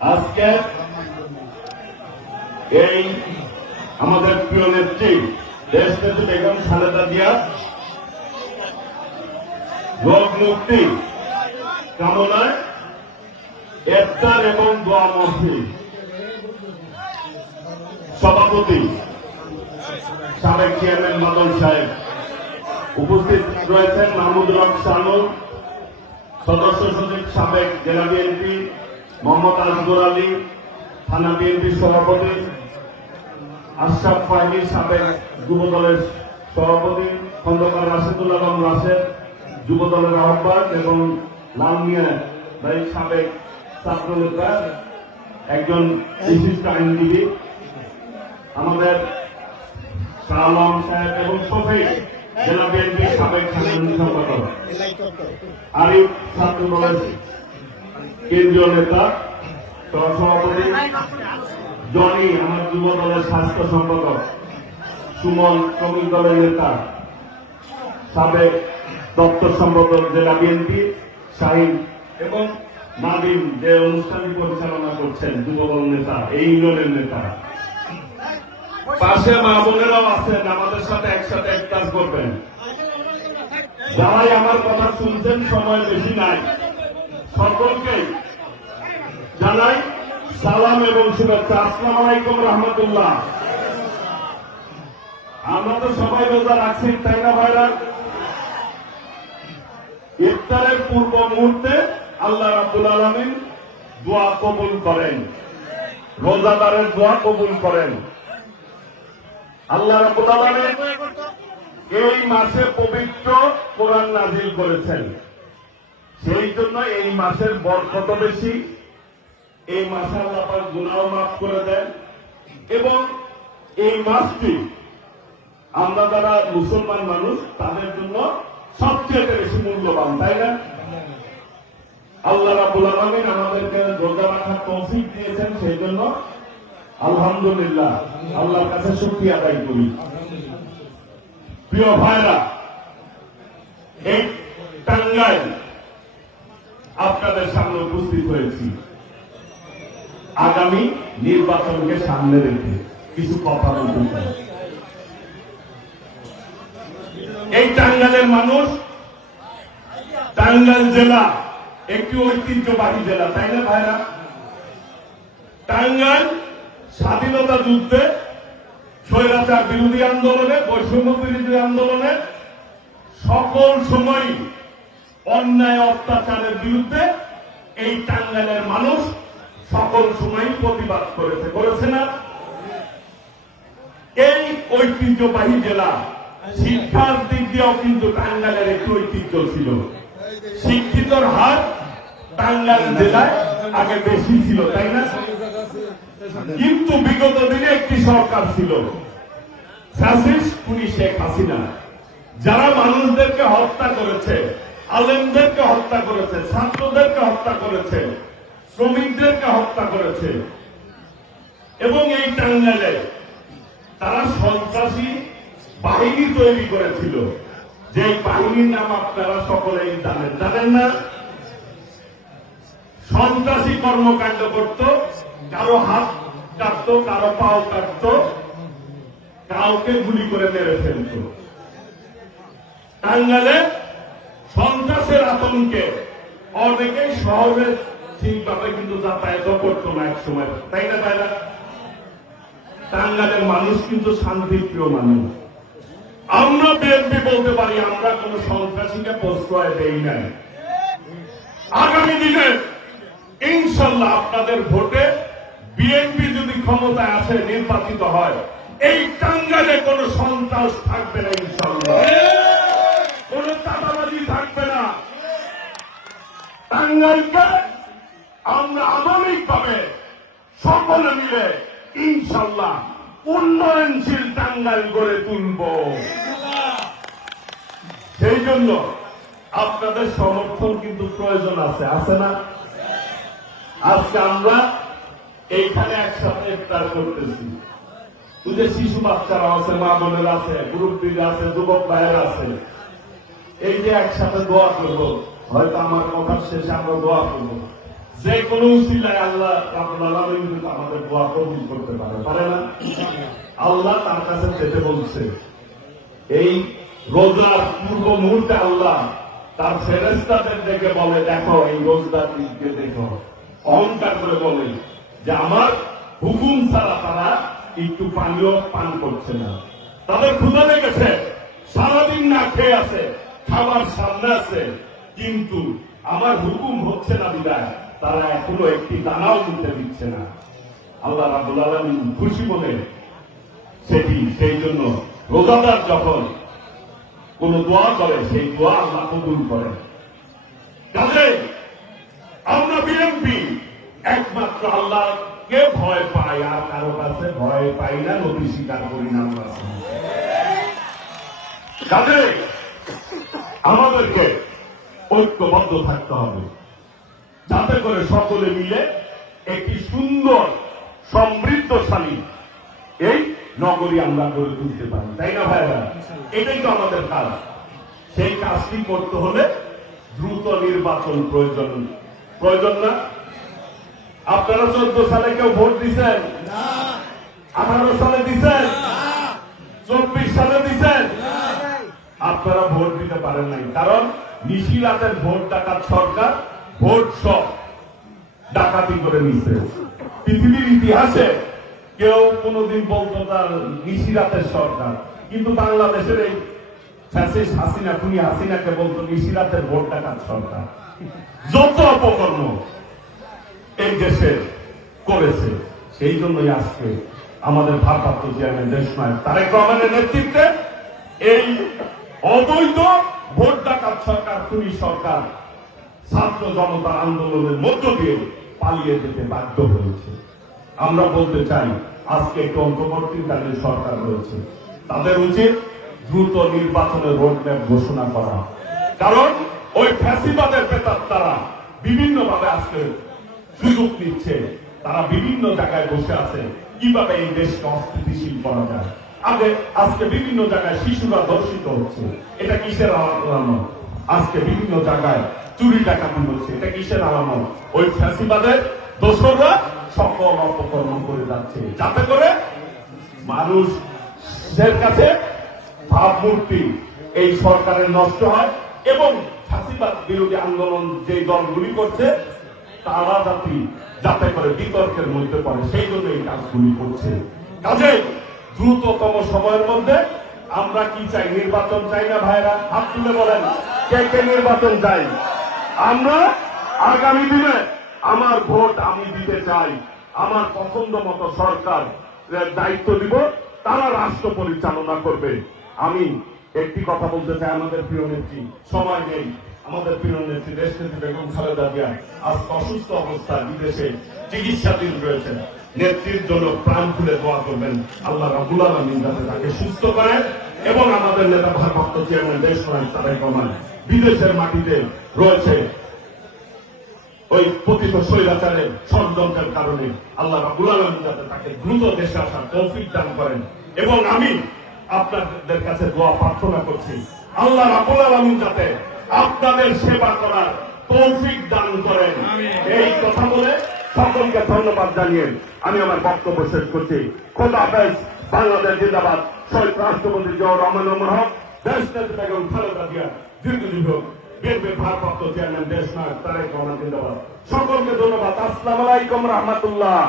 আজকে এই আমাদের প্রিয় নেত্রী দেশ নেত্রী বেগম খালেদা জিয়া রোগ মুক্তি কামনায় ইফতার এবং দোয়া মাহফিল সভাপতি সাবেক চেয়ারম্যান মাদল সাহেব উপস্থিত রয়েছেন মাহমুদুল হক শানুর, সদস্য সচিব সাবেক জেলা বিএনপি মোহাম্মদ আসগর আলী, থানা বিএনপির সভাপতি আশরাফ ফাহিম, সাবেক যুব দলের সভাপতি খন্দকার রাশেদুল আলম রাশেদ, যুব দলের আহ্বায়ক, এবং লাল মিয়া ভাই সাবেক ছাত্রনেতা, একজন বিশিষ্ট আইনজীবী, আমাদের শাহ আলম সাহেব এবং শফিক জেলা বিএনপির সাবেক সাধারণ সম্পাদক, আরিফ ছাত্র দলের কেন্দ্রীয় নেতা সহসভাপতি, জনি আমার যুব দলের স্বাস্থ্য সম্পাদক, সুমন শ্রমিক দলের নেতা, সাবেক দপ্তর সম্পাদক জেলা বিএনপি শাহিন, এবং নাদিম যে অনুষ্ঠানটি পরিচালনা করছেন যুব দল নেতা, এই ইউনিয়নের নেতা। পাশে মা বোনেরাও আছেন, আমাদের সাথে একসাথে এক কাজ করবেন। যারাই আমার কথা শুনছেন, সময় বেশি নাই, সকলকে জানাই সালাম এবং শুভেচ্ছা। আসসালামু আলাইকুম রহমতুল্লাহ। আমরা তো সবাই রোজা রাখছি, তাই না ভাইরা? ইফতারের পূর্ব মুহূর্তে আল্লাহ রাব্বুল আলামিন দোয়া কবুল করেন, রোজাদারের দোয়া কবুল করেন। আল্লাহ রাব্বুল আলামিন এই মাসে পবিত্র কোরআন নাযিল করেছেন, সেই জন্য এই মাসের বরকত বেশি। এই মাসে আল্লাহ পাক গুনাহ মাফ করে দেন, এবং এই মাসটি আমরা যারা মুসলমান মানুষ তাদের জন্য সবচেয়ে বেশি মূল্যবান, তাই না? আল্লাহ রাব্বুল আলামিন আমাদেরকে রোজা রাখার তৌফিক দিয়েছেন, সেই জন্য আলহামদুলিল্লাহ আল্লাহর কাছে শুকরিয়া আদায় করি। প্রিয় ভাইরা, এই টাঙ্গাইল আপনাদের সামনে উপস্থিত হয়েছি আগামী নির্বাচনকে সামনে রেখে কিছু কথা বলতে চাই। এই টাঙ্গাইলের মানুষ, টাঙ্গাইল জেলা একটি ঐতিহ্যবাহী জেলা, তাই না ভাইরা? টাঙ্গাইল স্বাধীনতা যুদ্ধে, স্বৈরাচার বিরোধী আন্দোলনে, বৈষম্য বিরোধী আন্দোলনে সকল সময় অন্যায় অত্যাচারের বিরুদ্ধে এই টাঙ্গাইলের মানুষ সকল সময় প্রতিবাদ করেছে না? এই ঐতিহ্যবাহী জেলা শিক্ষার দিক দিয়েও কিন্তু টাঙ্গাইলের একটি ঐতিহ্য ছিল। শিক্ষিতর হার টাঙ্গাইল জেলায় আগে বেশি ছিল, তাই না? কিন্তু বিগত দিনে একটি সরকার ছিল, ফ্যাসিস্ট খুনি শেখ হাসিনা, যারা মানুষদেরকে হত্যা করেছে, আলেমদেরকে হত্যা করেছে, ছাত্রদেরকে হত্যা করেছে, শ্রমিকদেরকে হত্যা করেছে। এবং এই টাঙ্গাইলে তারা সন্ত্রাসী বাহিনী তৈরি করেছিল, যে বাহিনীর নাম আপনারা সকলেই জানেন, জানেন না? সন্ত্রাসী কর্মকাণ্ড করত, কারো হাত কাটতো, কারো পাও কাটতো, কাউকে গুলি করে মেরে ফেলত। টাঙ্গাইলে সন্ত্রাসের আতঙ্কে অনেকেই শহরে ঠিকভাবে কিন্তু যাতায়াত করতো না এক সময়, তাই না ভাইরা? টাঙ্গাইলের মানুষ কিন্তু শান্তিপ্রিয় মানুষ। আমরা বিএনপি বলতে পারি আমরা কোন সন্ত্রাসীকে প্রশ্রয় দেই নাই। আগামী দিনে ইনশাল্লাহ আপনাদের ভোটে বিএনপি যদি ক্ষমতায় আসে, নির্বাচিত হয়, এই টাঙ্গাইলে কোন সন্ত্রাস থাকবে না, ইনশাল্লাহ কোন চাঁদাবাজি থাকবে না। টাঙ্গাইলকে আমরা আধুনিকভাবে সকলে মিলে ইনশাল্লাহ উন্নয়নশীল টাঙ্গাইল গড়ে তুলব। সেই জন্য আপনাদের সমর্থন কিন্তু প্রয়োজন আছে, আছে না? আজকে আমরা এইখানে একসাথে ইফতার করতেছি, যে শিশু বাচ্চারা আছে, মা বোনেরা আছে, মুরব্বীরা আছে, যুবক ভাইয়েরা আছে, এই যে একসাথে দোয়া করবো, হয়তো আমার কথার শেষে আমরা দোয়া করবো। যে কোনো উসিলায় আল্লাহ রাব্বুল আলামিন কিন্তু আমাদের দোয়া কবুল করতে পারে না? আল্লাহ তার কাছে যেতে বলছে। এই রোজার পূর্ব মুহূর্তে আল্লাহ তার ফেরেশতাদের ডেকে বলে, দেখো এই রোজাদারকে দেখো, অহংকার করে বলে যে আমার হুকুম ছাড়া তারা একটু পানীয় পান করছে না, তাদের ক্ষুধা লেগেছে, সারাদিন না খেয়ে আছে, খাবার সামনে আছে, কিন্তু আমার হুকুম হচ্ছে না বিদায় তারা এখনো একটি দানাও তুলতে দিচ্ছে না। আল্লাহ রাব্বুল আলামিন খুশি বলে সেই জন্য রোজাদার যখন কোন দোয়া করে সেই দোয়া আল্লাহ কবুল করেন। কাজে আমরা বিএনপি একমাত্র আল্লাহকে ভয় পাই, আর কারো কাছে ভয় পাই না, নবী স্বীকার করি না আমরা। কাজে আমাদেরকে ঐক্যবদ্ধ থাকতে হবে, যাতে করে সকলে মিলে একটি সুন্দর সমৃদ্ধশালী এই নগরী আমরা গড়ে তুলতে পারি, তাই না ভাইরা? এটাই তো আমাদের কাজ। সেই কাজটি করতে হলে দ্রুত নির্বাচন প্রয়োজন না? আপনারা 14 সালে কেউ ভোট দিচ্ছেন? 18 সালে দিচ্ছেন? 24 সালে দিচ্ছেন? আপনারা ভোট দিতে পারেন নাই, কারণ নিশিরাতের ভোট ডাকাত সরকার ভোট সব ডাকাতি করে নিচ্ছে। পৃথিবীর ইতিহাসে কেউ কোনদিন বলতো তার নিশিরাতের সরকার, কিন্তু বাংলাদেশের এই ফ্যাসিস্ট হাসিনা, খুনি হাসিনাকে বলতো নিশিরাতের ভোট ডাকাত সরকার। যত অপকর্ম এই দেশে করেছে, সেই জন্যই আজকে আমাদের ভারপ্রাপ্ত চেয়ারম্যান দেশনায়ক তারেক রহমানের নেতৃত্বে এই অবৈধ ভোট ডাকাত সরকার, খুনি সরকার ছাত্র জনতার আন্দোলনের মধ্য দিয়ে পালিয়ে যেতে বাধ্য হয়েছে। আমরা বলতে চাই, আজকে একটু অন্তর্বর্তীকালীন সরকার রয়েছে, তাদের উচিত দ্রুত নির্বাচনের রোডম্যাপ ঘোষণা করা, কারণ ওই ফ্যাসিবাদের প্রেতাত্মারা বিভিন্নভাবে আজকে সুযোগ নিচ্ছে, তারা বিভিন্ন জায়গায় বসে আছে কিভাবে এই দেশকে অস্থিতিশীল করা যায়। আজকে বিভিন্ন জায়গায় শিশুরা ধর্ষিত হচ্ছে, এটা কিসের আলামত? আজকে বিভিন্ন জায়গায় চুরি ডাকাতি হচ্ছে, এটা কিসের আলামত? ওই ফ্যাসিবাদের দোসররা সকল অপকর্ম করে যাচ্ছে, যাতে করে মানুষের কাছে ভাবমূর্তি এই সরকারের নষ্ট হয়, এবং ফ্যাসিবাদ বিরোধী আন্দোলন যে দলগুলি করছে তারা যাতে করে বিতর্কের মধ্যে পড়ে, সেই জন্য এই কাজগুলি করছে। কাজে দ্রুততম সময়ের মধ্যে আমরা কি চাই? নির্বাচন চাই না ভাইরা? হাত তুলে বলেন, কে কে নির্বাচন চাই? আমরা আগামী দিনে আমার ভোট আমি দিতে চাই, আমার পছন্দ মতো সরকার দায়িত্ব দিব, তারা রাষ্ট্র পরিচালনা করবে। আমি একটি কথা বলতে চাই, আমাদের প্রিয় নেত্রী, সময় নেই, আমাদের প্রিয় নেত্রী দেশনেত্রী বেগম খালেদা জিয়া আজ অসুস্থ অবস্থায় বিদেশে চিকিৎসাধীন রয়েছেন। নেত্রীর জন্য প্রাণ খুলে দোয়া করবেন, আল্লাহ রাব্বুল আলামিন যাতে তাকে সুস্থ করেন, এবং আমাদের নেতা ভারপ্রাপ্ত চেয়ারম্যান দেশনায়ক তারেক রহমান বিদেশের মাটিতে রয়েছে ওই পতিত স্বৈরাচারের ষড়যন্ত্রের কারণে, আল্লাহ রাব্বুল আলামিন যাতে তাকে দ্রুত দেশে আসার তৌফিক দান করেন। এবং আমি আপনাদের কাছে দোয়া প্রার্থনা করছি, আল্লাহ রাব্বুল আলামিন যাতে আপনাদের সেবা করার তৌফিক দান করেন। এই কথা বলে সকলকে ধন্যবাদ জানিয়ে আমি আমার বক্তব্য শেষ করছি। খোদা হাফেজ। বাংলাদেশ জিন্দাবাদ। শহীদ রাষ্ট্রপতি জিয়াউর রহমান মরহম, দেশনেত্রী বেগম খালেদা জিয়া দীর্ঘজীবী হোক। বিএনপির ভারপ্রাপ্ত চেয়ারম্যান দেশনায়ক তারেক রহমান জিন্দাবাদ। সকলকে ধন্যবাদ। আসসালামু আলাইকুম রহমতুল্লাহ।